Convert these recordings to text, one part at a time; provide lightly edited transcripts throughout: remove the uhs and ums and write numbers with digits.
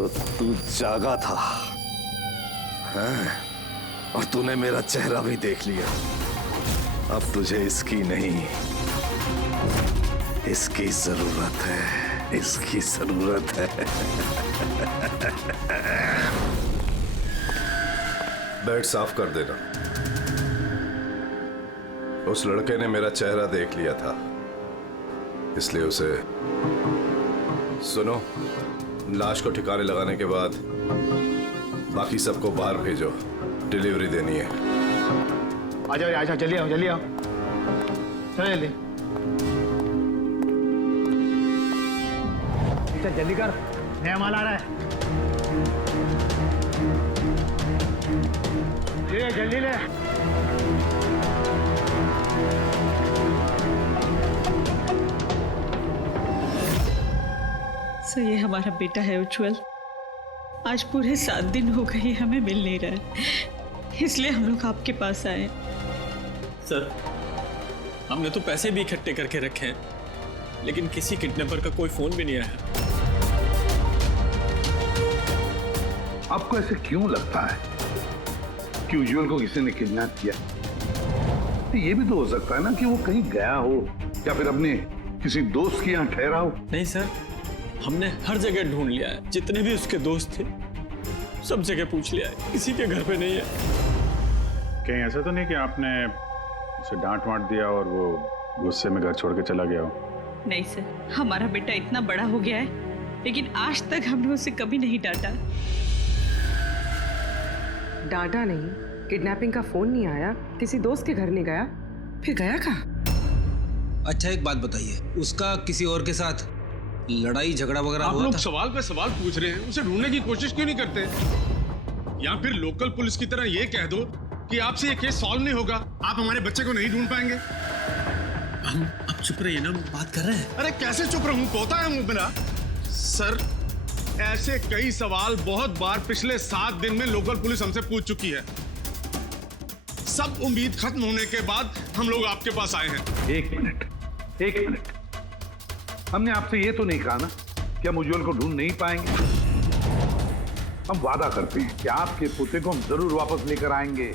तो तू जागा था, हैं? और तूने मेरा चेहरा भी देख लिया। अब तुझे इसकी नहीं, इसकी जरूरत है, इसकी जरूरत है। बेड साफ कर देना। उस लड़के ने मेरा चेहरा देख लिया था, इसलिए उसे सुनो, लाश को ठिकाने लगाने के बाद बाकी सबको बाहर भेजो, डिलीवरी देनी है। आजा जल्दी आओ, जल्दी आओ, चलो जल्दी। चल जल्दी कर, नया माल आ रहा है। ले जल्दी ले। सो ये हमारा बेटा है उज्जवल। आज पूरे 7 दिन हो गए हमें मिल नहीं रहा है, इसलिए हम लोग आपके पास आए। सर, हमने तो पैसे भी इकट्ठे करके रखे हैं, लेकिन किसी किडनैपर का कोई फोन भी नहीं आया। आपको ऐसे क्यों लगता है कि उज्जवल को किसी ने किडनैप किया? तो ये भी तो हो सकता है ना कि वो कहीं गया हो या फिर अपने किसी दोस्त के यहाँ ठहरा हो। नहीं सर, हमने हर जगह ढूंढ लिया है, जितने भी उसके दोस्त थे सब जगह पूछ लिया है, किसी के घर पे नहीं है। कहीं ऐसा तो नहीं कि आपने उसे डांट वांट दिया और वो गुस्से में घर छोड़ के चला गया हो? नहीं सर, हमारा बेटा इतना बड़ा हो गया है, लेकिन आज तक हमने उसे कभी नहीं डांटा। डांटा नहीं, किडनैपिंग का फोन नहीं आया, किसी दोस्त के घर नहीं गया, फिर गया कहाँ? अच्छा एक बात बताइए, उसका किसी और के साथ लड़ाई झगड़ा वगैरह हुआ था? आप लोग सवाल पे सवाल पूछ रहे हैं, उसे ढूंढने की कोशिश क्यों नहीं करते? या फिर लोकल पुलिस की तरह ये कह दो कि आपसे ये केस सॉल्व नहीं होगा, आप हमारे बच्चे को नहीं ढूंढ पाएंगे। हम अब चुप रहिए ना, बात कर रहे हैं। अरे कैसे चुप रहूं, पोता है मुंह मेरा। सर, ऐसे कई सवाल बहुत बार पिछले 7 दिन में लोकल पुलिस हमसे पूछ चुकी है। सब उम्मीद खत्म होने के बाद हम लोग आपके पास आए हैं। एक मिनट, हमने आपसे ये तो नहीं कहा ना कि हम उज्जवल को ढूंढ नहीं पाएंगे। हम वादा करते हैं कि आपके पोते को हम जरूर वापस लेकर आएंगे,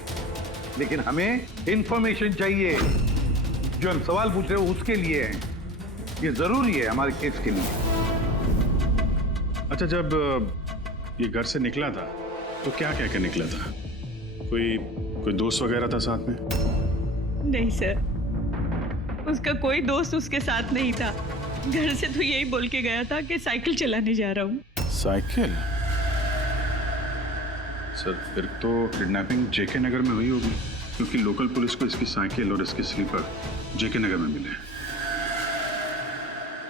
लेकिन हमें इंफॉर्मेशन चाहिए। जो हम सवाल पूछ रहे हो उसके लिए है, ये जरूरी है हमारे केस के लिए। अच्छा, जब ये घर से निकला था तो क्या कह के निकला था? कोई दोस्त वगैरह था साथ में? नहीं सर, उसका कोई दोस्त उसके साथ नहीं था। घर से तो यही बोल के गया था कि साइकिल चलाने जा रहा हूँ। साइकिल? सर, फिर तो किडनैपिंग जेके नगर में हुई होगी, क्योंकि लोकल पुलिस को इसकी साइकिल और इसके स्लीपर जेके नगर में मिले।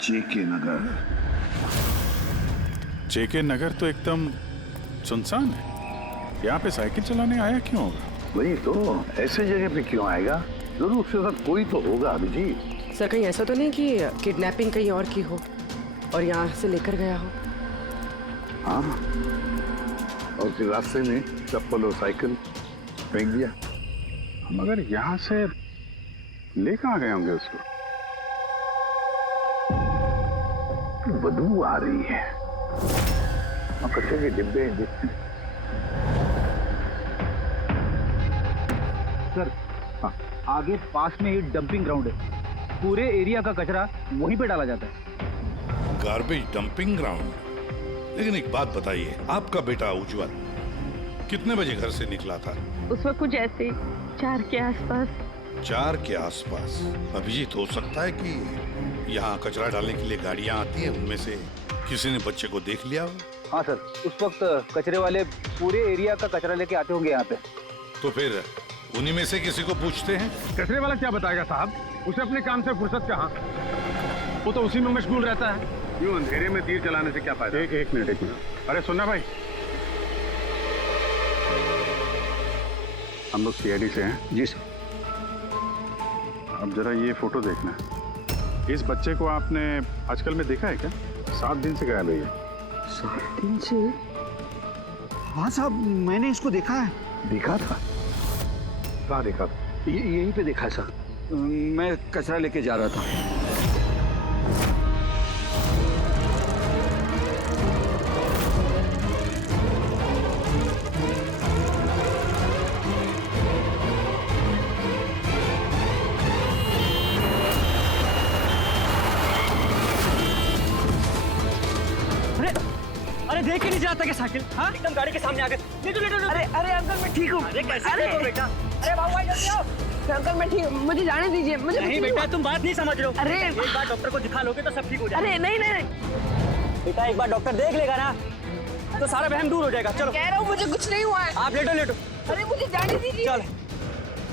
जेके नगर? जेके नगर तो एकदम सुनसान है, यहाँ पे साइकिल चलाने आया क्यों होगा? वही तो, ऐसे जगह पे क्यों आएगा? जरूर उसके साथ कोई तो होगा अभिजीत। सर कहीं ऐसा तो नहीं कि किडनैपिंग कहीं और की हो और यहाँ से लेकर गया हो? हाँ, और फिर रास्ते में चप्पल और साइकिल फेंक दिया। मगर यहाँ से ले कहाँ गए होंगे उसको? बदबू आ रही है, कचरे के डिब्बे देखते। सर, हाँ, आगे पास में ये डंपिंग ग्राउंड है, पूरे एरिया का कचरा वहीं पे डाला जाता है। Garbage dumping ground? लेकिन एक बात बताइए, आपका बेटा उज्जवल कितने बजे घर से निकला था? उस वक्त कुछ ऐसे 4 के आसपास। 4 के आसपास? अभिजीत, हो सकता है कि यहाँ कचरा डालने के लिए गाड़ियाँ आती हैं, उनमें से किसी ने बच्चे को देख लिया हो? हाँ सर, उस वक्त कचरे वाले पूरे एरिया का कचरा लेके आते होंगे यहाँ पे। तो फिर उन्हीं में से किसी को पूछते हैं। कचरे वाला क्या बताएगा साहब, उसे अपने काम से फुर्सत कहाँ, वो तो उसी में मशगूल रहता है। यूं अंधेरे में तीर चलाने से क्या फायदा? एक मिनट। अरे सुनना भाई, हम लोग सीआईडी से हैं। जी सर। अब जरा ये फोटो देखना, इस बच्चे को आपने आजकल में देखा है क्या? 7 दिन से गायब है ये। 7 दिन से? हाँ साहब, मैंने इसको देखा है। देखा था? कहाँ देखा था? यहीं पे देखा है सर, मैं कचरा लेके जा रहा था। अरे देख के नहीं जाता क्या साइकिल? हाँ एकदम गाड़ी के सामने आ गए। ले तो अरे अरे अंकल मैं ठीक हूँ। अरे कैसे हो बेटा? अरे बाबू भाई जल्दी आओ। अंकल मैं ठीक, मुझे जाने दीजिए। मुझे नहीं बेटा तुम बात नहीं समझ रहे हो। अरे एक बार डॉक्टर को दिखा लोगे तो सब ठीक हो जाएगा। अरे नहीं नहीं नहीं बेटा एक बार डॉक्टर देख लेगा ना तो सारा वहम दूर हो जाएगा। चलो कह रहा हूँ मुझे कुछ नहीं हुआ है। आप लेटो। अरे मुझे जाने दीजिए। चल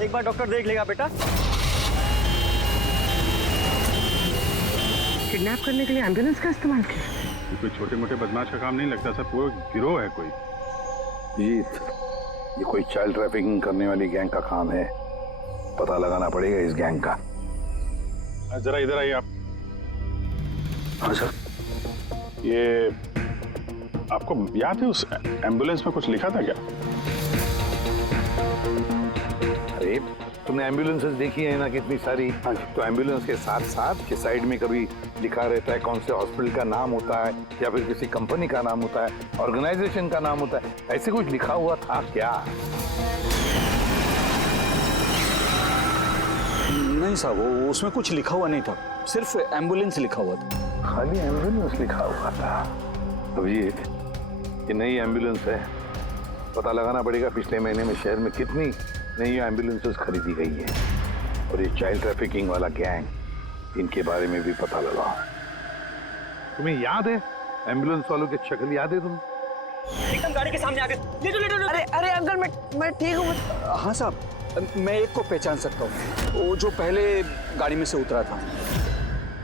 एक बार डॉक्टर देख लेगा बेटा। किडनैप करने के लिए एम्बुलेंस का इस्तेमाल किया? ये कोई छोटे मोटे बदमाश का काम नहीं लगता सर, पूरा गिरोह है कोई। जीत, ये कोई चाइल्ड ट्रैफिकिंग करने वाली गैंग का काम है। पता लगाना पड़ेगा इस गैंग का। जरा इधर आइए आप। हाँ सर। ये आपको याद है उस एम्बुलेंस में कुछ लिखा था क्या? अरे तुमने एम्बुलेंसेस देखी है ना कितनी सारी। तो एम्बुलेंस के साथ साथ के साइड में कभी लिखा रहता है कौन से हॉस्पिटल का नाम होता है या फिर किसी कंपनी का नाम होता है, ऑर्गेनाइजेशन का नाम होता है। ऐसे कुछ लिखा हुआ था क्या? नहीं साहब वो उसमें कुछ लिखा हुआ नहीं था, सिर्फ एम्बुलेंस लिखा हुआ था। खाली एम्बुलेंस लिखा हुआ था। अभिजीत, ये नई एम्बुलेंस है। पता लगाना पड़ेगा पिछले महीने में शहर में कितनी नई एम्बुलेंसेस खरीदी गई है। और ये चाइल्ड ट्रैफिकिंग वाला गैंग, इनके बारे में भी पता लगाओ। तुम्हें याद है एम्बुलेंस वालों की शक्ल याद है तुम्हें? एकदम गाड़ी के सामने आ गए। लेटो। अरे अरे अंकल मैं ठीक हूँ। हाँ साहब मैं एक को पहचान सकता हूँ, वो जो पहले गाड़ी में से उतरा था।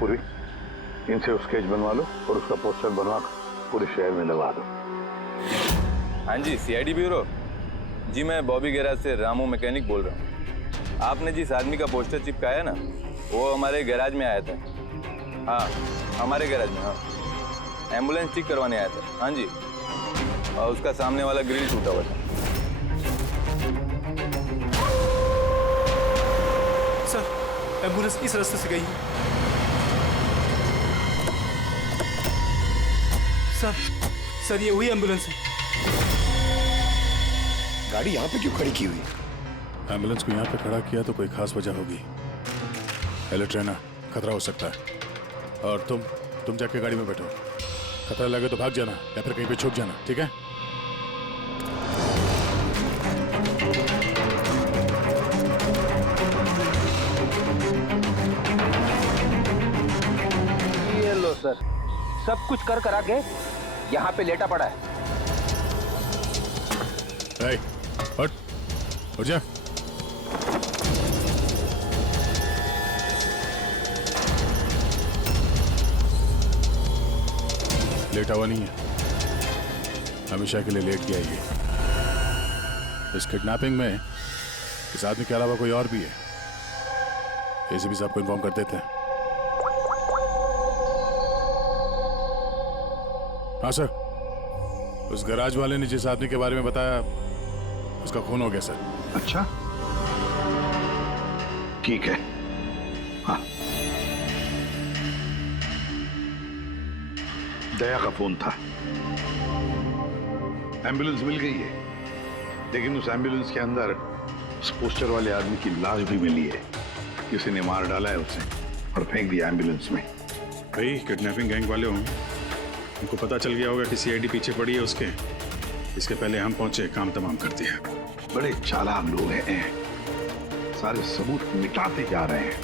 पूरी इनसे स्केच बनवा लो और उसका पोस्टर बनवा पूरे शहर में लगा दो। हाँ जी सीआईडी ब्यूरो जी, मैं बॉबी गैराज से रामू मैकेनिक बोल रहा हूँ। आपने जिस आदमी का पोस्टर चिपकाया ना वो हमारे गैराज में आया था। हाँ हमारे गैराज में। हाँ एम्बुलेंस ठीक करवाने आया था। हाँ जी, और उसका सामने वाला ग्रिल टूटा हुआ था। सर एम्बुलेंस इस रास्ते से गई है। सर ये वही एम्बुलेंस है। गाड़ी यहाँ पे क्यों खड़ी की हुई? एम्बुलेंस को यहाँ पे खड़ा किया तो कोई खास वजह होगी। हेलो ट्रेना, खतरा हो सकता है। और तुम जाके गाड़ी में बैठो। खतरा लगे तो भाग जाना या फिर कहीं पे छुप जाना, ठीक है? ये लो सर, सब कुछ कर करा के यहाँ पे लेटा पड़ा है। हट जा। लेटा हुआ नहीं है, हमेशा के लिए लेट गया ये। इस किडनैपिंग में इस आदमी के अलावा कोई और भी है, एसीपी साहब को इन्फॉर्म कर देते हैं। हाँ सर, उस गैराज वाले ने जिस आदमी के बारे में बताया उसका खून हो गया सर। अच्छा ठीक है। हाँ दया का फोन था। एम्बुलेंस मिल गई है, लेकिन उस एम्बुलेंस के अंदर उस पोस्टर वाले आदमी की लाश भी मिली है। किसी ने मार डाला है उसे और फेंक दिया एम्बुलेंस में। भाई किडनैपिंग गैंग वाले होंगे, उनको पता चल गया होगा कि सीआईडी पीछे पड़ी है उसके। इसके पहले हम पहुंचे, काम तमाम कर दिया। बड़े चालाक लोग हैं, सारे सबूत मिटाते जा रहे हैं।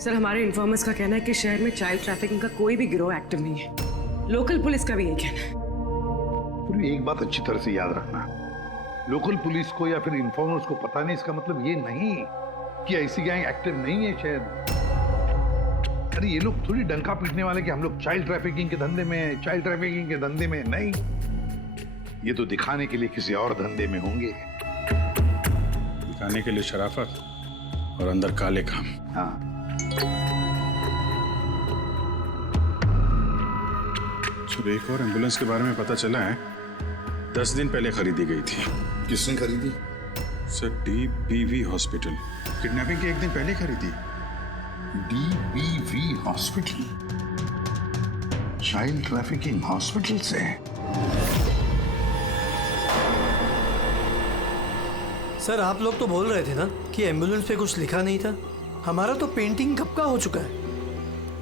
सर हमारे इन्फॉर्मर्स का कहना है कि शहर में चाइल्ड ट्रैफिकिंग का कोई भी गिरोह एक्टिव नहीं है। लोकल पुलिस का भी यही कहना है। एक बात अच्छी तरह से याद रखना, लोकल पुलिस को या फिर इन्फॉर्मर्स को पता नहीं, इसका मतलब ये नहीं कि ऐसी गैंग एक्टिव नहीं है शहर में। अरे ये लोग थोड़ी डंका पीटने वाले कि हम लोग चाइल्ड ट्रैफिकिंग के धंधे में हैं, चाइल्ड ट्रैफिकिंग के धंधे में नहीं। ये तो दिखाने के लिए किसी और धंधे में होंगे। दिखाने के लिए शराफत और अंदर काले काम। हाँ एक और एम्बुलेंस के बारे में पता चला है, 10 दिन पहले खरीदी गई थी। किसने खरीदी? Sir DBV hospital. किडनैपिंग के एक दिन पहले खरीदी। DBV hospital, child trafficking hospital से। सर आप लोग तो बोल रहे थे ना कि एम्बुलेंस पे कुछ लिखा नहीं था। हमारा तो पेंटिंग कब का हो चुका है।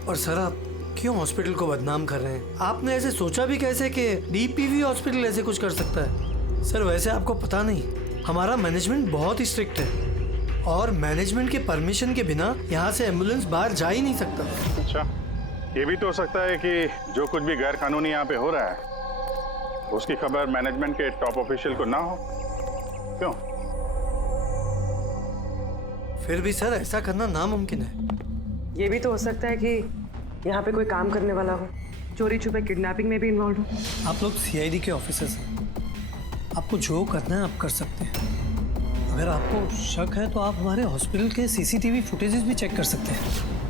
और सर आप क्यों हॉस्पिटल को बदनाम कर रहे हैं? आपने ऐसे सोचा भी कैसे कि डीपीवी हॉस्पिटल ऐसे कुछ कर सकता है? सर वैसे आपको पता नहीं, हमारा मैनेजमेंट बहुत ही स्ट्रिक्ट है और मैनेजमेंट के परमिशन के बिना यहाँ से एम्बुलेंस बाहर जा ही नहीं सकता। अच्छा, ये भी तो हो सकता है कि जो कुछ भी गैर कानूनी यहाँ पे हो रहा है उसकी खबर मैनेजमेंट के टॉप ऑफिशियल को ना हो। क्यों? फिर भी सर ऐसा करना नामुमकिन है। ये भी तो हो सकता है कि यहाँ पे कोई काम करने वाला हो, चोरी छुपे किडनैपिंग में भी इन्वॉल्व हो। आप लोग सीआईडी के ऑफिसर्स हैं, आपको जो करना है आप कर सकते हैं। अगर आपको शक है तो आप हमारे हॉस्पिटल के सीसीटीवी फुटेजेस भी चेक कर सकते हैं।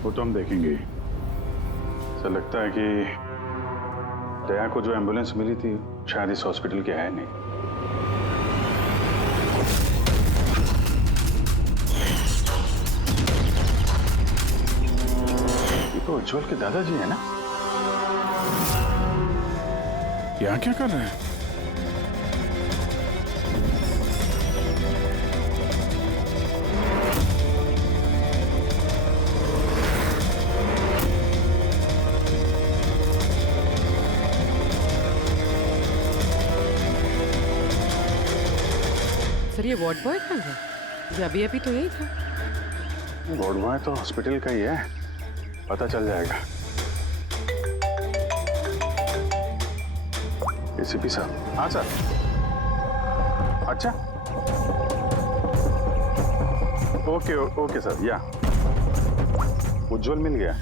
वो तो हम देखेंगे। ऐसा लगता है कि दया को जो एम्बुलेंस मिली थी शायद इस हॉस्पिटल की है नहीं। तो उज्जवल के दादाजी है ना? यहाँ क्या कर रहे हैं? सर ये वार्ड बॉय कहाँ है? ये अभी तो यही था। वार्ड बॉय तो हॉस्पिटल का ही है, पता चल जाएगा। एसीपी साहब। हाँ सर। अच्छा, ओके सर। या उज्जवल मिल गया।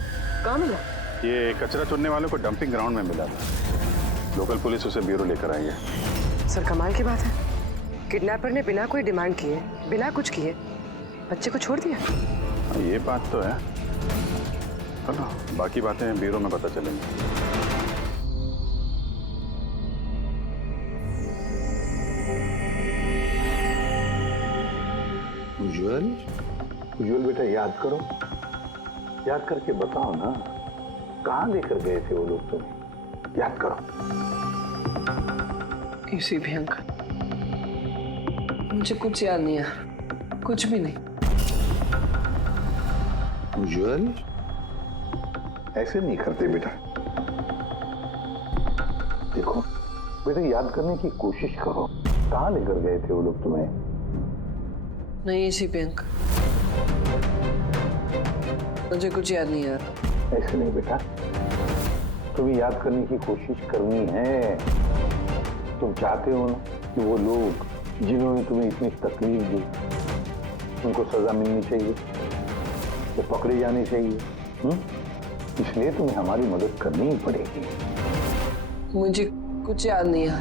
कहाँ मिला? ये कचरा चुनने वालों को डंपिंग ग्राउंड में मिला था। लोकल पुलिस उसे ब्यूरो लेकर आई है। सर कमाल की बात है, किडनैपर ने बिना कोई डिमांड किए, बिना कुछ किए बच्चे को छोड़ दिया। ये बात तो है। चलो बाकी बातें ब्यूरो में पता चलेंगी। उज्जवल बेटा याद करो, याद करके बताओ ना, कहाँ लेकर गए थे वो लोग तुम्हें? याद करो। किसी भी अंकल, मुझे कुछ याद नहीं है, कुछ भी नहीं। उज्जवल ऐसे नहीं करते बेटा। देखो बेटा, याद करने की कोशिश करो, कहाँ लेकर गए थे वो लोग तुम्हें? नहीं इसी पे अंकल, मुझे कुछ याद नहीं यार। ऐसे नहीं बेटा, तुम्हें याद करने की कोशिश करनी है। तुम चाहते हो ना कि वो लोग जिन्होंने तुम्हें इतनी तकलीफ दी उनको सजा मिलनी चाहिए, तो पकड़े जाने चाहिए। इसलिए तुम्हें हमारी मदद करनी ही पड़ेगी। मुझे कुछ याद नहीं है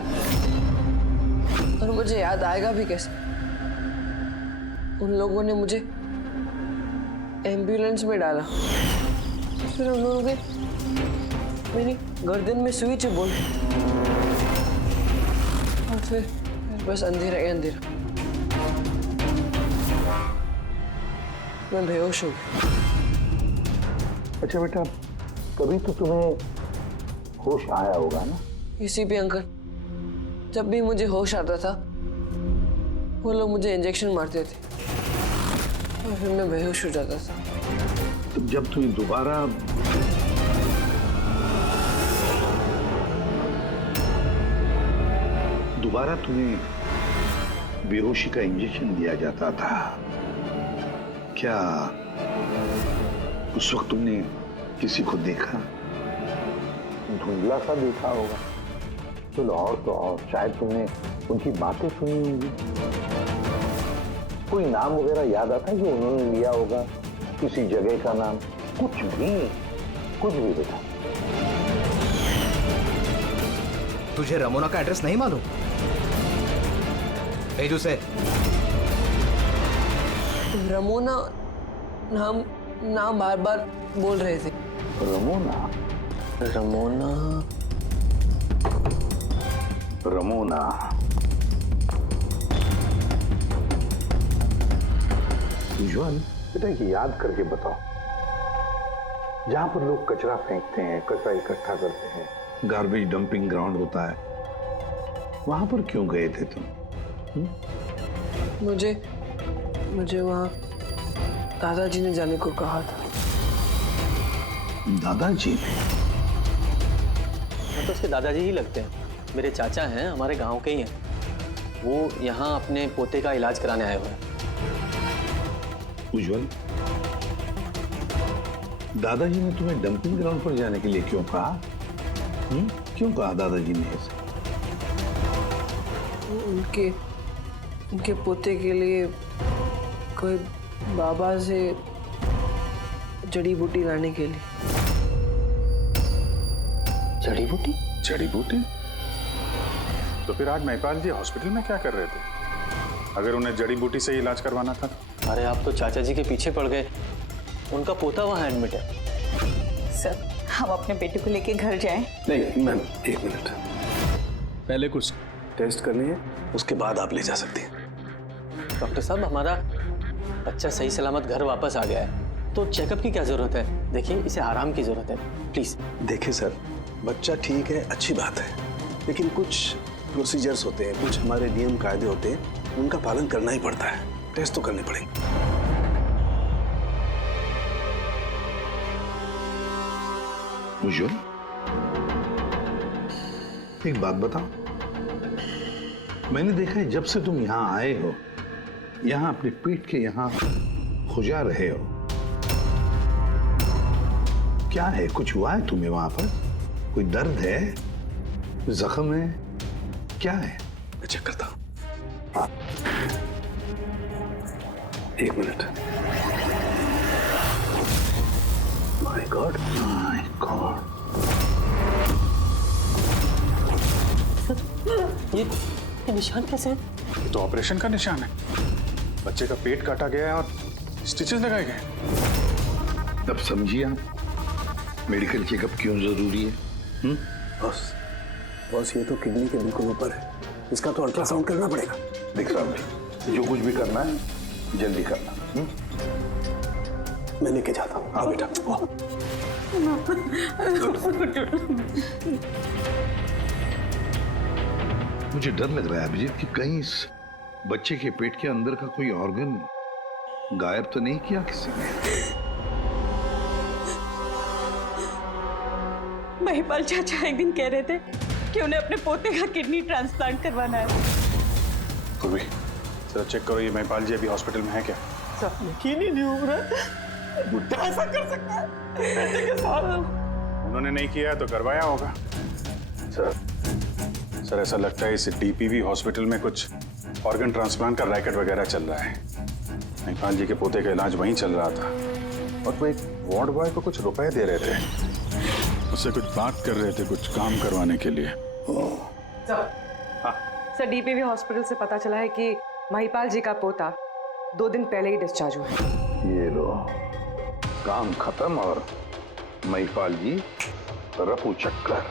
और मुझे याद आएगा भी कैसे? उन लोगों ने मुझे एम्बुलेंस में डाला, फिर उन लोगों ने मेरी गर्दन में सुई चुभोई और फिर बस अंधेरा ही अंधेरा। मैं बेहोश हो गया। अच्छा बेटा, कभी तो तुम्हें होश आया होगा ना? इसी पे अंकल, जब भी मुझे होश आता था वो लोग मुझे इंजेक्शन मारते थे और फिर मैं बेहोश हो जाता था। तो जब तुम्हें दोबारा तुम्हें बेहोशी का इंजेक्शन दिया जाता था, क्या उस वक्त तुमने किसी को देखा? धुंधला सा देखा होगा। चलो और तो और शायद तुमने उनकी बातें सुनी होंगी। कोई नाम वगैरह याद आता है जो उन्होंने लिया होगा, किसी जगह का नाम? कुछ भी बेटा। तुझे रमोना का एड्रेस नहीं मालूम? भेज उसे। रमोना नाम बार बार बोल रहे थे। रमोना उज्जवल बेटा, ये याद करके बताओ, जहां पर लोग कचरा फेंकते हैं, कचरा इकट्ठा करते हैं, गार्बेज डंपिंग ग्राउंड होता है, वहां पर क्यों गए थे तुम? मुझे वहां दादाजी ने जाने को कहा था। दादाजी ने? तो उसके दादाजी ही लगते हैं। मेरे चाचा हैं, हमारे गांव के ही हैं। वो यहाँ अपने पोते का इलाज कराने आए हुए हैं। उज्जवल, दादाजी ने तुम्हें डंपिंग ग्राउंड पर जाने के लिए क्यों कहा? क्यों कहा दादाजी ने ऐसा? उनके पोते के लिए कोई बाबा से जड़ी बूटी लाने के लिए। जड़ी बूटी? जड़ी बूटी? तो फिर आज महिपाल जी हॉस्पिटल में क्या कर रहे थे, अगर उन्हें जड़ी बूटी से इलाज करवाना था? अरे आप तो चाचा जी के पीछे पड़ गए। उनका पोता वहाँ एडमिट है। सर, हम अपने बेटे को लेके घर जाएं? नहीं मैम, एक मिनट, पहले कुछ टेस्ट करनी है, उसके बाद आप ले जा सकती हैं। डॉक्टर साहब, हमारा बच्चा सही सलामत घर वापस आ गया है, तो चेकअप की क्या जरूरत है? देखिए, इसे आराम की जरूरत है, प्लीज। देखिए सर, बच्चा ठीक है, अच्छी बात है, लेकिन कुछ प्रोसीजर्स होते हैं, कुछ हमारे नियम कायदे होते हैं, उनका पालन करना ही पड़ता है। टेस्ट तो करने पड़ेंगे। उज्जवल, एक बात बताओ, मैंने देखा है जब से तुम यहाँ आए हो, यहाँ अपने पेट के यहाँ खुजा रहे हो। क्या है, कुछ हुआ है तुम्हें वहां पर? कोई दर्द है, कोई जख्म है, क्या है? मैं चेक करता हूँ। एक minute. My God, my God. ये निशान कैसे हैं? ये तो ऑपरेशन का निशान है। बच्चे का पेट काटा गया है और स्टिचेस लगाए गए। तब समझिए आप मेडिकल चेकअप क्यों जरूरी है? बॉस, ये तो किडनी के बिल्कुल ऊपर है, इसका तो अल्ट्रासाउंड करना पड़ेगा। देख साहब जी, जो कुछ भी करना है जल्दी करना। मैं लेके जाता हूँ। हाँ बेटा। मुझे डर लग रहा है अभिजीत कि कहीं इस बच्चे के पेट के अंदर का कोई ऑर्गन गायब तो नहीं किया किसी ने। महिपाल चाचा एक दिन कह रहे थे कि उन्हें अपने पोते का किडनी ट्रांसप्लांट करवाना है। पूर्वी, जरा चेक करो, ये महिपाल जी अभी हॉस्पिटल में है क्या? यकीन ही नहीं हो रहा, बुढ़ा ऐसा कर सकता है बेटे के साथ। उन्होंने नहीं किया तो करवाया होगा। सर ऐसा लगता है इस डीपीवी हॉस्पिटल में कुछ ऑर्गन ट्रांसप्लांट का रैकेट वगैरह चल रहा है। महिपाल जी के पोते का इलाज वहीं चल रहा था और वो एक वार्ड बॉय को कुछ रुपए दे रहे थे, उससे कुछ बात कर रहे थे, कुछ काम करवाने के लिए। सर, डीपीवी हॉस्पिटल से पता चला है कि महिपाल जी का पोता 2 दिन पहले ही डिस्चार्ज हुआ है। ये लो, काम खत्म और महिपाल जी रफू चक्कर।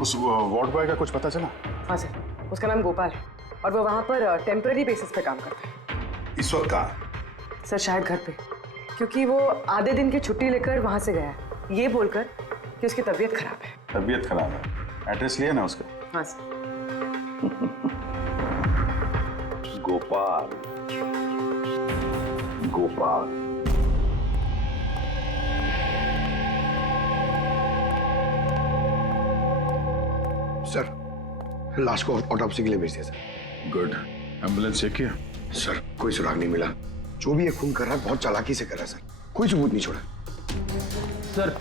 उस वार्ड बॉय का कुछ पता चला? हाँ सर, उसका नाम गोपाल है और वो वहाँ पर टेम्पररी बेसिस पे काम करता है। इस वक्त कहाँ? सर शायद घर पे, क्योंकि वो आधे दिन की छुट्टी लेकर वहाँ से गया है, ये बोलकर कि उसकी तबीयत खराब है। तबीयत खराब है? एड्रेस लिया ना उसका? हाँ सर। गोपाल, गोपाल। सर, लाश को ऑटोप्सी के लिए भेज दिया सर। गुड। एम्बुलेंस चेक किया? सर, कोई सुराग नहीं मिला। जो भी ये खून कर रहा है बहुत चालाकी से कर रहा है सर, कोई सबूत नहीं छोड़ा। सर,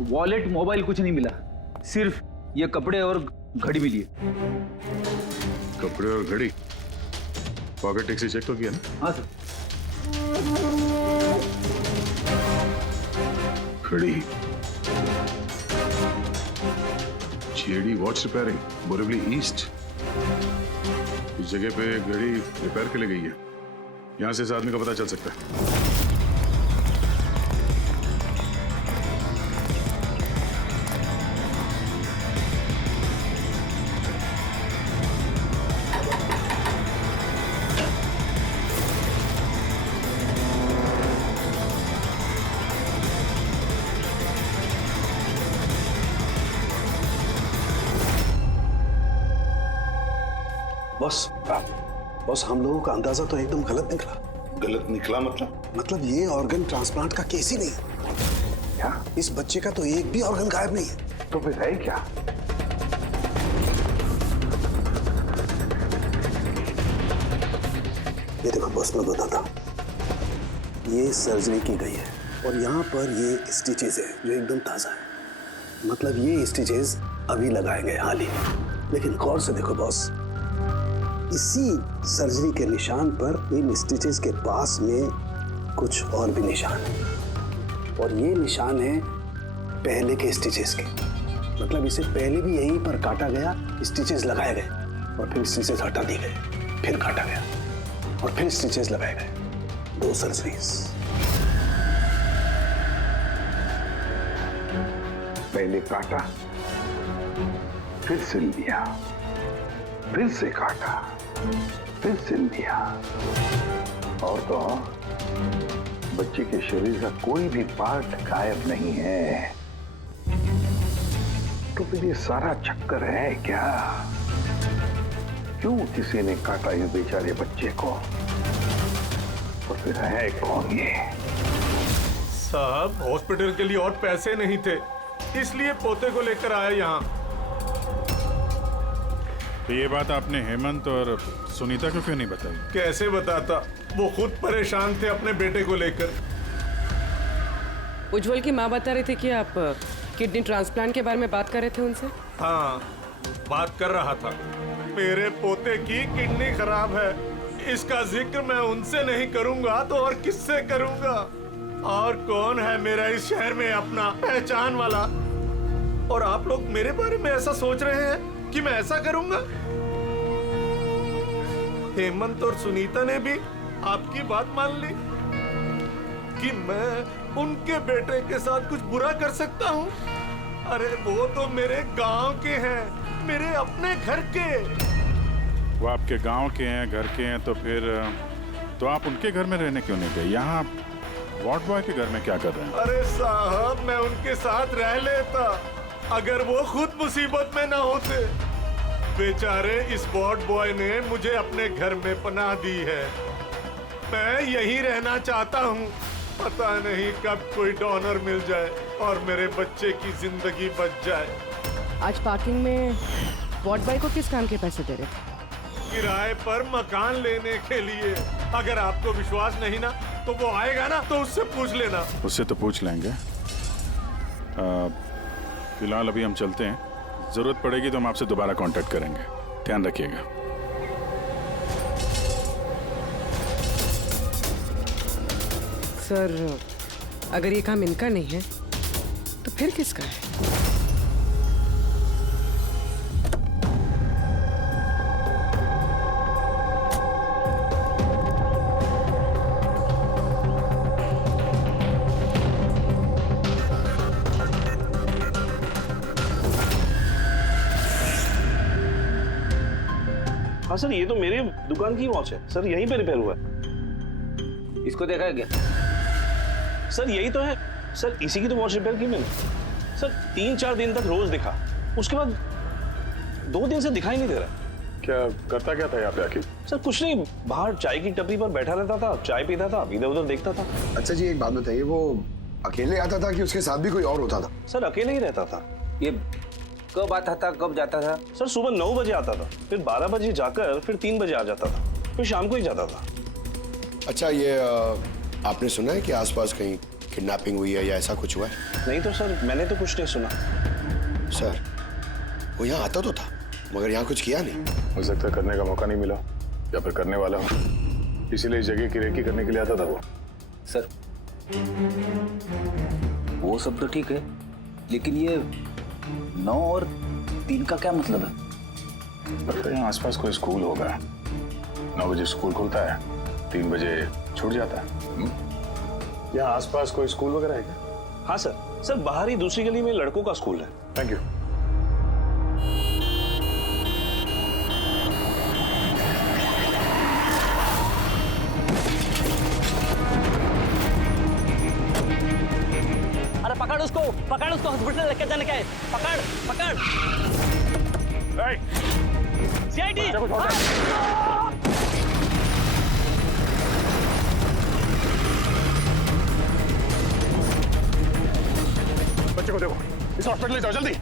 वॉलेट मोबाइल कुछ नहीं मिला, सिर्फ ये कपड़े और घड़ी मिली है। कपड़े और घड़ी? पॉकेट टैक्सी चेक तो किया ना? हाँ सर। घड़ी, JD watch repairing, Borivali east. इस जगह पे घड़ी रिपेयर के लिए गई है, यहां से इस आदमी का पता चल सकता है। बॉस, हम लोगों का अंदाजा तो एकदम गलत निकला। गलत निकला मतलब ये ऑर्गन ट्रांसप्लांट का केस ही नहीं है। क्या? इस बच्चे का तो एक भी ऑर्गन गायब नहीं है। तो फिर है क्या? ये देखो बॉस, मैं बताता, ये सर्जरी की गई है और यहाँ पर ये स्टिचेस है जो एकदम ताज़ा है। मतलब ये स्टिचेस अभी लगाए गए हाल ही में। लेकिन गौर से देखो बॉस, इसी सर्जरी के निशान पर इन स्टिचेस के पास में कुछ और भी निशान है और ये निशान है पहले के स्टिचेस के। मतलब इसे पहले भी यहीं पर काटा गया, स्टिचेस लगाए गए और फिर स्टिचेस हटा दिए गए, फिर काटा गया और फिर स्टिचेस लगाए गए। 2 सर्जरीज। पहले काटा, फिर सिल दिया, फिर से काटा, फिर सिल दिया। और तो और, बच्चे के शरीर का कोई भी पार्ट गायब नहीं है। तो फिर ये सारा चक्कर है क्या? क्यों किसी ने काटा इस बेचारे बच्चे को? और फिर है कौन ये? साहब, हॉस्पिटल के लिए और पैसे नहीं थे, इसलिए पोते को लेकर आया यहाँ। तो ये बात आपने हेमंत और सुनीता को क्यों नहीं बताई? कैसे बताता, वो खुद परेशान थे अपने बेटे को लेकर। उज्जवल की माँ बता रही थी कि आप किडनी ट्रांसप्लांट के बारे में बात कर रहे थे उनसे। हाँ, बात कर रहा था। मेरे पोते की किडनी खराब है, इसका जिक्र मैं उनसे नहीं करूंगा तो और किससे करूंगा? और कौन है मेरा इस शहर में अपना पहचान वाला? और आप लोग मेरे बारे में ऐसा सोच रहे हैं कि मैं ऐसा करूंगा? हेमंत और सुनीता ने भी आपकी बात मान ली कि मैं उनके बेटे के साथ कुछ बुरा कर सकता हूँ? अरे वो तो मेरे गांव के हैं, मेरे अपने घर के। वो आपके गांव के हैं, घर के हैं, तो फिर तो आप उनके घर में रहने क्यों नहीं गए? यहाँ आप वार्ड बॉय के घर में क्या कर रहे हैं? अरे साहब, मैं उनके साथ रह लेता अगर वो खुद मुसीबत में ना होते। बेचारे इस वार्ड बॉय ने मुझे अपने घर में पनाह दी है, मैं यहीं रहना चाहता हूँ। पता नहीं कब कोई डोनर मिल जाए और मेरे बच्चे की जिंदगी बच जाए। आज पार्किंग में वार्ड बॉय को किस काम के पैसे दे रहे थे? किराए पर मकान लेने के लिए। अगर आपको विश्वास नहीं ना तो वो आएगा ना, तो उससे पूछ लेना। उससे तो पूछ लेंगे। फिलहाल अभी हम चलते हैं, जरूरत पड़ेगी तो हम आपसे दोबारा कांटेक्ट करेंगे। ध्यान रखिएगा। सर, अगर ये काम इनका नहीं है तो फिर किसका है? हाँ सर, ये तो मेरे दुकान की वॉच है सर, यहीं पे रिपेयर हुआ है। इसको देखा है क्या? सर यही तो है सर, इसी की तो वॉच रिपेयर की मैंने। सर 3-4 दिन तक रोज दिखा, उसके बाद 2 दिन से दिखाई नहीं दे रहा। क्या करता क्या था यहाँ पे आखिर? सर कुछ नहीं, बाहर चाय की टपरी पर बैठा रहता था, चाय पीता था, इधर उधर देखता था। अच्छा जी, एक बात बताइए, वो अकेले आता था कि उसके साथ भी कोई और होता था? सर अकेले ही रहता था। ये कब आता था, कब जाता था? सर सुबह 9 बजे आता था, फिर 12 बजे जाकर फिर 3 बजे आ जाता था, फिर शाम को ही जाता था। अच्छा, ये आपने सुना है कि आसपास कहीं किडनैपिंग हुई है या ऐसा कुछ हुआ है? नहीं तो सर, मैंने तो कुछ नहीं सुना। सर, वो यहाँ आता तो था मगर यहाँ कुछ किया नहीं। हो सकता है करने का मौका नहीं मिला या फिर करने वाला हो, इसीलिए इस जगह की रेकी करने के लिए आता था वो। सर वो सब तो ठीक है, लेकिन ये 9 और 3 का क्या मतलब है? लगता है यहाँ आसपास कोई स्कूल होगा। 9 बजे स्कूल खुलता है, 3 बजे छूट जाता है। यहाँ आसपास कोई स्कूल वगैरह है क्या? हाँ सर, सर बाहर ही दूसरी गली में लड़कों का स्कूल है। Thank you. अरे पकड़ उसको हॉस्पिटल लेके जाने का है। पकड़ सीआईडी। बच्चे को देखो, इस हॉस्पिटल ले जाओ जल्दी।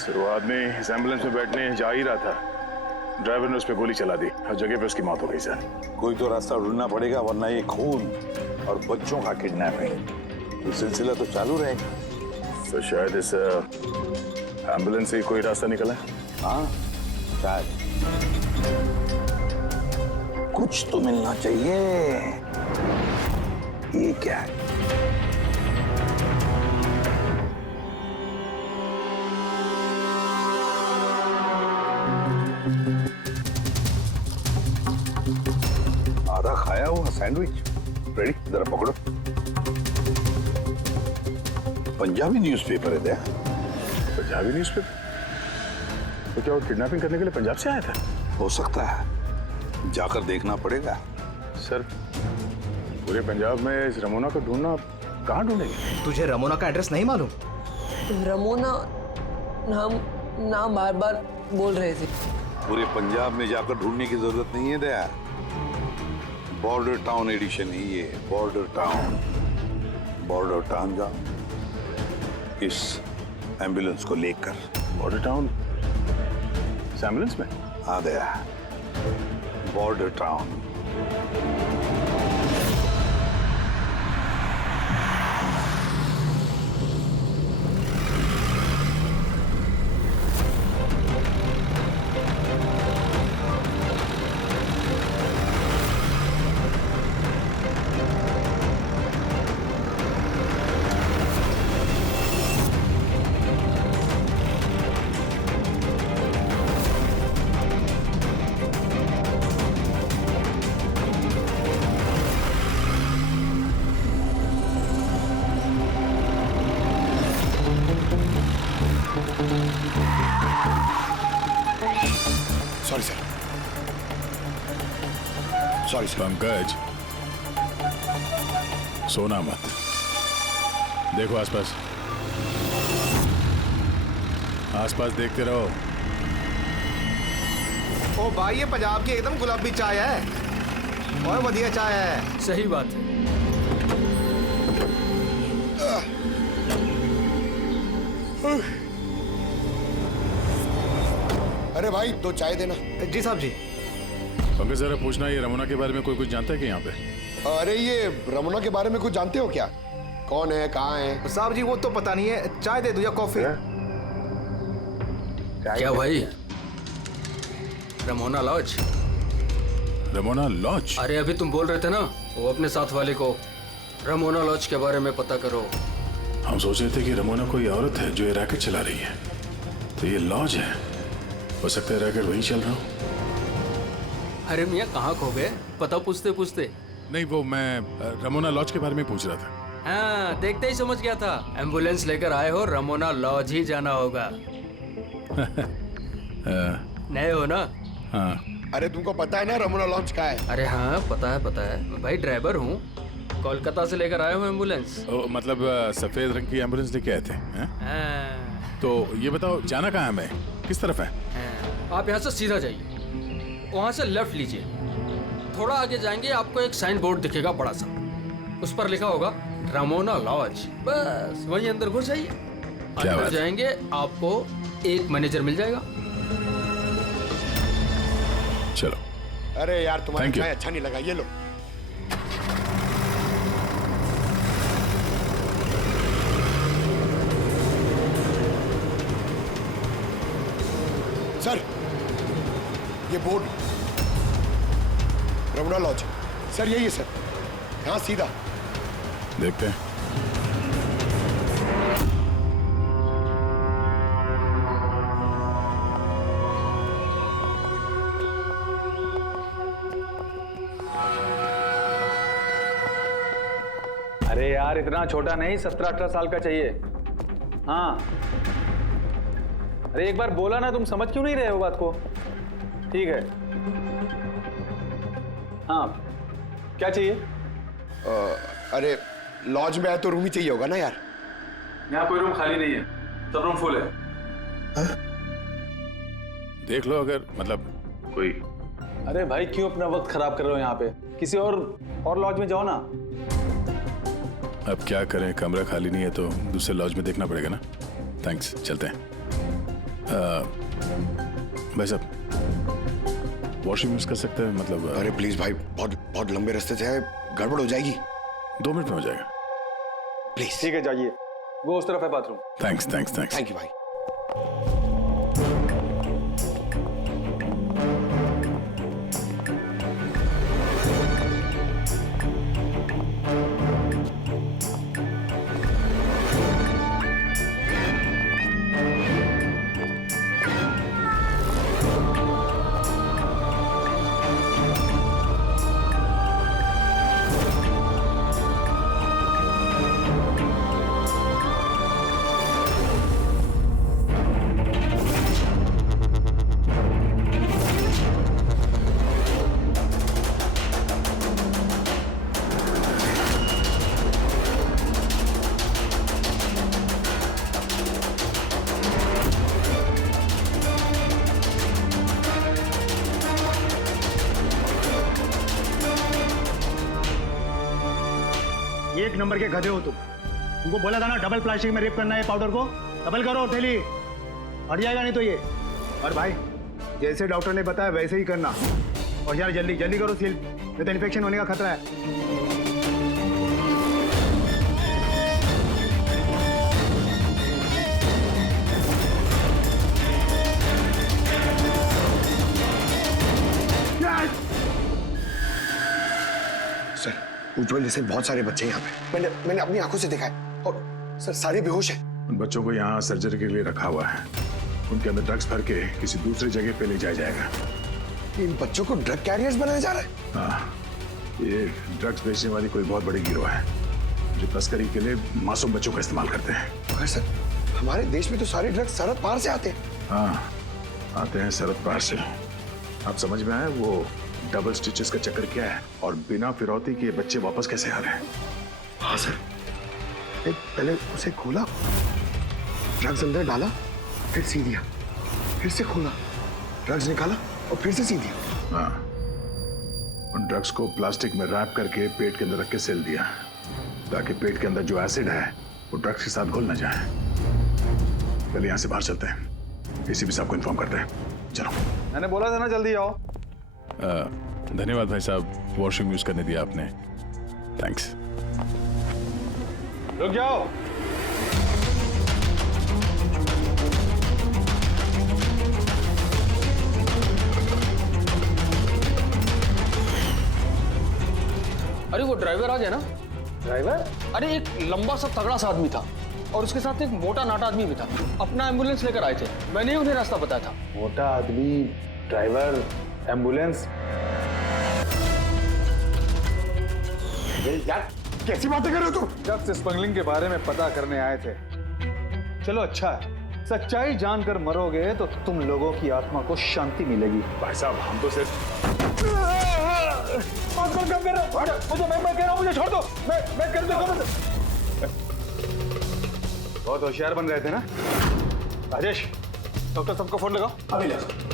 शुरुआत में इस एम्बुलेंस में बैठने जा ही रहा था, ड्राइवर ने उस पर गोली चला दी और जगह पे उसकी मौत हो गई सर। कोई तो रास्ता ढूंढना पड़ेगा, वरना ये खून और बच्चों का किडनैपिंग ये सिलसिला तो चालू रहेगा। तो शायद इस एम्बुलेंस से ही कोई रास्ता निकला है। हाँ शायद, कुछ तो मिलना चाहिए। ये क्या है? आधा खाया हुआ सैंडविच रेडी, जरा पकड़ो। पंजाबी न्यूज़पेपर है। पंजाबी न्यूज़पेपर? तो क्या वो किडनैपिंग करने के लिए पंजाब से आया था? हो सकता है, जाकर देखना पड़ेगा। सर पूरे पंजाब में इस रमोना को ढूंढना, कहाँ ढूंढेंगे? तुझे रमोना का एड्रेस नहीं मालूम? रमोना नाम बार बार बोल रहे थे। पूरे पंजाब में जाकर ढूंढने की जरूरत नहीं है दया। बॉर्डर टाउन एडिशन है ये, बॉर्डर टाउन। बॉर्डर टाउन जाओ इस एम्बुलेंस को लेकर। बॉर्डर टाउन इस एम्बुलेंस में? हाँ Daya, border town. Sorry sir, sorry sir. Pankaj, सोना मत, देखो आसपास, आसपास देखते रहो। ओ भाई, ये पंजाब की एकदम गुलाबी चाय है और बढ़िया चाय है। सही बात है। अरे भाई, दो चाय देना। जी साहब जी। पंकज जरा पूछना, ये रमोना के बारे में कोई कुछ जानता है कि यहाँ पे? अरे ये रमोना के बारे में कुछ जानते हो क्या? कौन है, कहाँ है? साहब जी वो तो पता नहीं है, चाय दे दो या कॉफी? क्या भाई, रमोना लॉज? Ramona laws? अरे अभी तुम बोल रहे थे ना, वो अपने साथ वाले को रमोना लॉज के बारे में पता करो। हम सोच रहे थे कि रमोना कोई औरत है जो ये रैकेट चला रही है, तो ये लॉज है, हो सकता है रैकेट वही चल रहा हो। अरे मियाँ कहाँ खो गए, पता पूछते पूछते? नहीं, वो मैं रमोना लॉज के बारे में पूछ रहा था। हाँ, देखते ही समझ गया था, एम्बुलेंस लेकर आए हो, रमोना लॉज ही जाना होगा। नए हो ना? हाँ। अरे तुमको पता है ना रमोना लॉज का है? अरे हाँ पता है भाई, ड्राइवर हूँ, कोलकाता से लेकर आया हूँ एम्बुलेंस। मतलब सफेद रंग की एम्बुलेंस लेके आए थे? तो ये बताओ, जाना कहाँ है, मैं किस तरफ है? आप यहाँ से सीधा जाइए, वहाँ से लेफ्ट लीजिए, थोड़ा आगे जाएंगे आपको एक साइन बोर्ड दिखेगा बड़ा सा, उस पर लिखा होगा रमोना लॉज, बस वहीं अंदर घुस जाइए। अंदर जाएंगे आपको एक मैनेजर मिल जाएगा। चलो। अरे यार तुम्हारा चाय अच्छा नहीं लगा, ये लो। ये बोर्ड रमणा लॉज। सर यही है सर, यहाँ सीधा। देखते हैं। अरे यार इतना छोटा नहीं, 17-18 साल का चाहिए। हाँ अरे एक बार बोला ना, तुम समझ क्यों नहीं रहे हो बात को? ठीक है हाँ क्या चाहिए? अरे लॉज में आए तो रूम ही चाहिए होगा ना यार। यहाँ कोई रूम खाली नहीं है, सब रूम फुल है। देख लो अगर मतलब कोई। अरे भाई क्यों अपना वक्त खराब कर रहे हो यहाँ पे? किसी और लॉज में जाओ ना। अब क्या करें, कमरा खाली नहीं है तो दूसरे लॉज में देखना पड़ेगा ना। थैंक्स, चलते हैं। भाई साहब वॉशरूम यूज कर सकते हैं मतलब? अरे प्लीज भाई, बहुत लंबे रास्ते से है, गड़बड़ हो जाएगी। 2 मिनट में हो जाएगा। प्लीज। ठीक है जाइए, वो उस तरफ है bathroom. Thanks thanks thanks. Thank you भाई। एक नंबर के गधे हो तुम। तुमको बोला था ना डबल प्लास्टिक में रेप करना है पाउडर को। डबल करो थैली, हट जाएगा नहीं तो ये। और भाई जैसे डॉक्टर ने बताया वैसे ही करना। और यार जल्दी जल्दी करो सील, नहीं तो इन्फेक्शन होने का खतरा है। उज्जवल जैसे बहुत सारे बच्चे यहाँ पे, मैंने अपनी आंखों से देखा है। और सर सारे बेहोश हैं। उन बच्चों को यहाँ सर्जरी के लिए रखा हुआ है। उनके अंदर ड्रग्स भर के किसी दूसरी जगह पे ले जाया जाएगा। इन बच्चों को ड्रग कैरियर्स बनाया जा रहा है? हाँ, ये ड्रग्स बेचने वाली कोई बहुत बड़ी गिरोह है जो तस्करी के लिए मासूम बच्चों का इस्तेमाल करते हैं। मगर सर हमारे देश में तो सारे ड्रग्स सरहद पार से आते हैं। हाँ आते हैं सरहद पार से। आप समझ में आए वो डबल स्टिचेस का चक्कर क्या है और बिना फिरौती के बच्चे वापस कैसे आ रहे हैं? हाँ सर, पहले उसे खोला, ड्रग्स अंदर डाला, फिर सी दिया, फिर से खोला, ड्रग्स निकाला और फिर से सी दिया। हाँ, उन ड्रग्स को प्लास्टिक में रैप करके पेट के अंदर रख के सेल दिया ताकि पेट के अंदर जो एसिड है वो ड्रग्स के साथ घुल ना जाए। पहले यहाँ से बाहर चलते हैं, एसीपी साहब को इन्फॉर्म करते हैं। चलो। मैंने बोला था ना जल्दी आओ। धन्यवाद भाई साहब, वॉशरूम यूज करने दिया आपने। थैंक्स। रुक जाओ। अरे वो ड्राइवर आ गया ना? ड्राइवर? अरे एक लंबा सा तगड़ा सा आदमी था और उसके साथ एक मोटा नाटा आदमी भी था। अपना एम्बुलेंस लेकर आए थे, मैंने उन्हें रास्ता बताया था। मोटा आदमी, ड्राइवर, एम्बुलेंस। यार कैसी बातें कर रहे हो तुम? ड्रग्स स्मगलिंग के बारे में पता करने आए थे। चलो अच्छा है, सच्चाई जानकर मरोगे तो तुम लोगों की आत्मा को शांति मिलेगी। भाई साहब हम तो सिर्फ मैं कह रहा हूँ मुझे छोड़ दो। मैं कर दूंगा। बहुत होशियार बन रहे थे ना राजेश। डॉक्टर सबको फोन लगाओ अभी। लगाओ।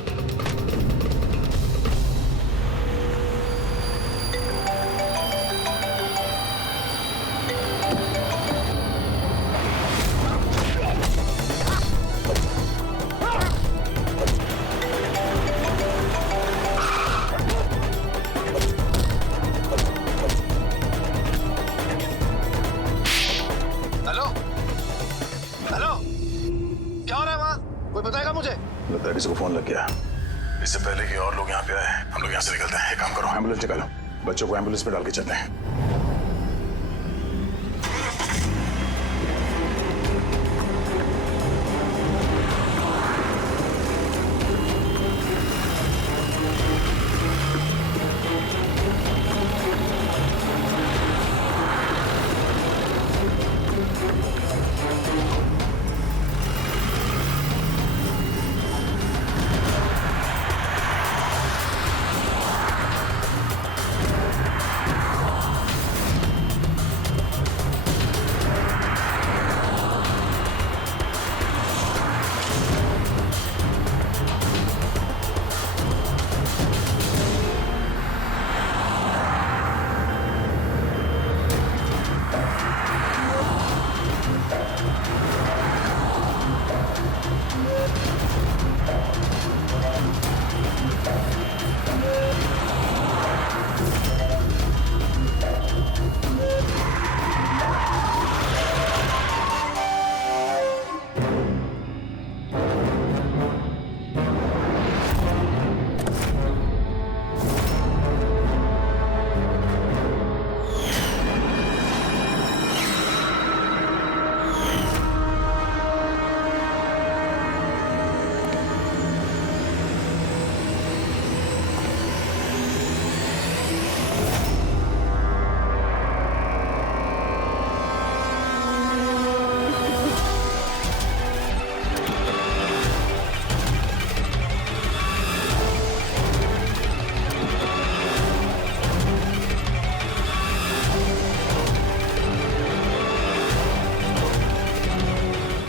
लगता है किसी को फोन लग गया। इससे पहले कि और लोग यहाँ पे आए हम लोग यहाँ से निकलते हैं। एक काम करो, एम्बुलेंस निकालो, बच्चों को एम्बुलेंस पे डाल के चलते हैं।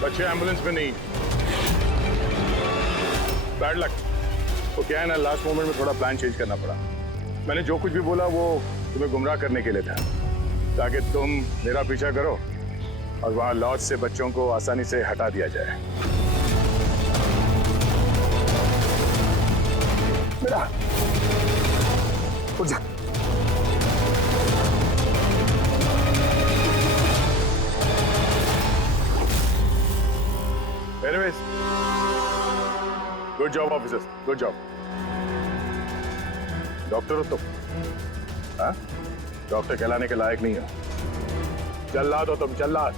बच्चे एम्बुलेंस में नहीं, बैड लक। वो क्या है ना, लास्ट मोमेंट में थोड़ा प्लान चेंज करना पड़ा। मैंने जो कुछ भी बोला वो तुम्हें गुमराह करने के लिए था, ताकि तुम मेरा पीछा करो और वहां लॉज से बच्चों को आसानी से हटा दिया जाए। बेटा उठ जा। Anyways, good job officers, good job. Doctor हो तुम? हाँ? डॉक्टर कहलाने के लायक नहीं हो। जल्लाद हो तुम, जल्लाद।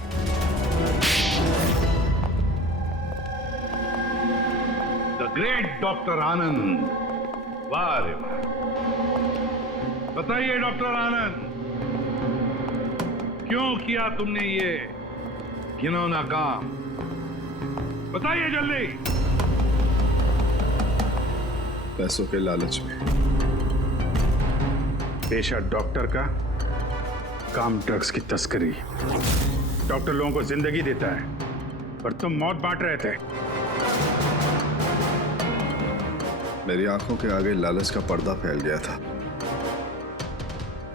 द ग्रेट डॉक्टर आनंद, वाह रे वाह। बताइए डॉक्टर आनंद, क्यों किया तुमने ये घिनौना काम? बताइए जल्दी। पैसों के लालच में। पेशा डॉक्टर का, काम ड्रग्स की तस्करी। डॉक्टर लोगों को जिंदगी देता है, पर तुम मौत बांट रहे थे। मेरी आंखों के आगे लालच का पर्दा फैल गया था।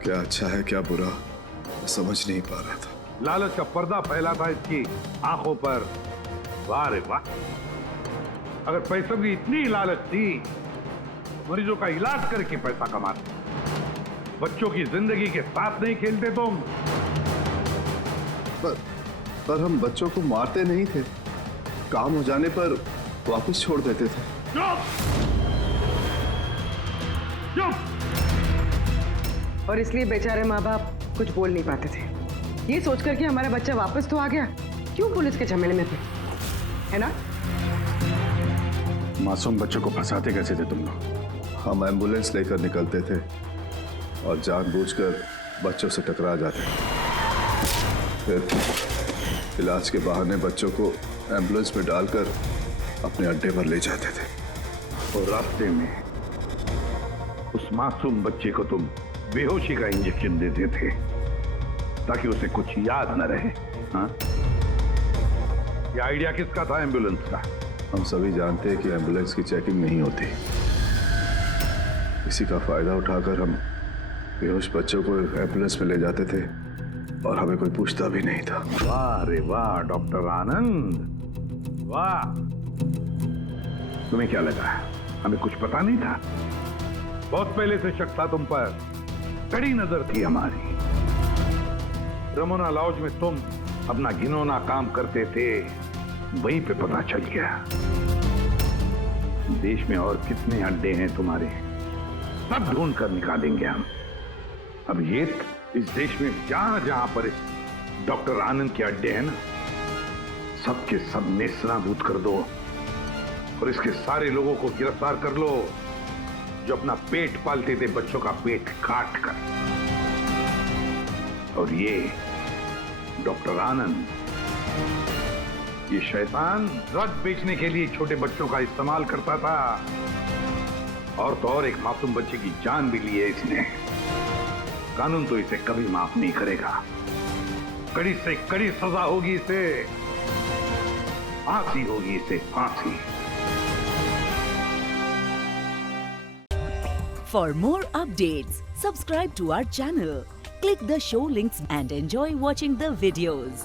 क्या अच्छा है क्या बुरा, मैं समझ नहीं पा रहा था। लालच का पर्दा फैला था इसकी आंखों पर। वाह रे वाह। अगर पैसों की इतनी लालच थी, मरीजों का इलाज करके पैसा कमाते, बच्चों की जिंदगी के साथ नहीं खेलते तुम। पर हम बच्चों को मारते नहीं थे, काम हो जाने पर वापस छोड़ देते थे। और इसलिए बेचारे माँ बाप कुछ बोल नहीं पाते थे, ये सोचकर कि हमारा बच्चा वापस तो आ गया, क्यों पुलिस के झमेले में थे, है ना? मासूम बच्चों को फंसाते कैसे थे तुम लोग? हम एम्बुलेंस लेकर निकलते थे और जानबूझकर बच्चों से टकरा जाते, फिर इलाज के बहाने बच्चों को एम्बुलेंस में डालकर अपने अड्डे पर ले जाते थे। और रास्ते में उस मासूम बच्चे को तुम बेहोशी का इंजेक्शन देते थे ताकि उसे कुछ याद न रहे। हाँ? ये आइडिया किसका था एम्बुलेंस का? हम सभी जानते हैं कि एम्बुलेंस की चेकिंग नहीं होती, इसी का फायदा उठाकर हम बेहोश बच्चों को एम्बुलेंस में ले जाते थे और हमें कोई पूछता भी नहीं था। वाह रे वाह डॉक्टर आनंद, वाह। तुम्हें क्या लगा हमें कुछ पता नहीं था? बहुत पहले से शक था तुम पर, कड़ी नजर थी हमारी। रमोना लॉज में तुम अपना घिनौना काम करते थे, वहीं पे पता चल गया। देश में और कितने अड्डे हैं तुम्हारे, सब ढूंढ कर निकालेंगे हम। अब ये इस देश में जहां जहां पर इस डॉक्टर आनंद के अड्डे हैं ना, सबके सब नेस्तनाबूद कर दो और इसके सारे लोगों को गिरफ्तार कर लो जो अपना पेट पालते थे बच्चों का पेट काट कर। और ये डॉक्टर आनंद, ये शैतान ड्रग बेचने के लिए छोटे बच्चों का इस्तेमाल करता था, और तो और एक मासूम बच्चे की जान भी ली है इसने। कानून तो इसे कभी माफ नहीं करेगा, कड़ी से कड़ी सजा होगी इसे, फांसी होगी इसे, फांसी। For more updates, subscribe to our channel, click the show links and enjoy watching the videos.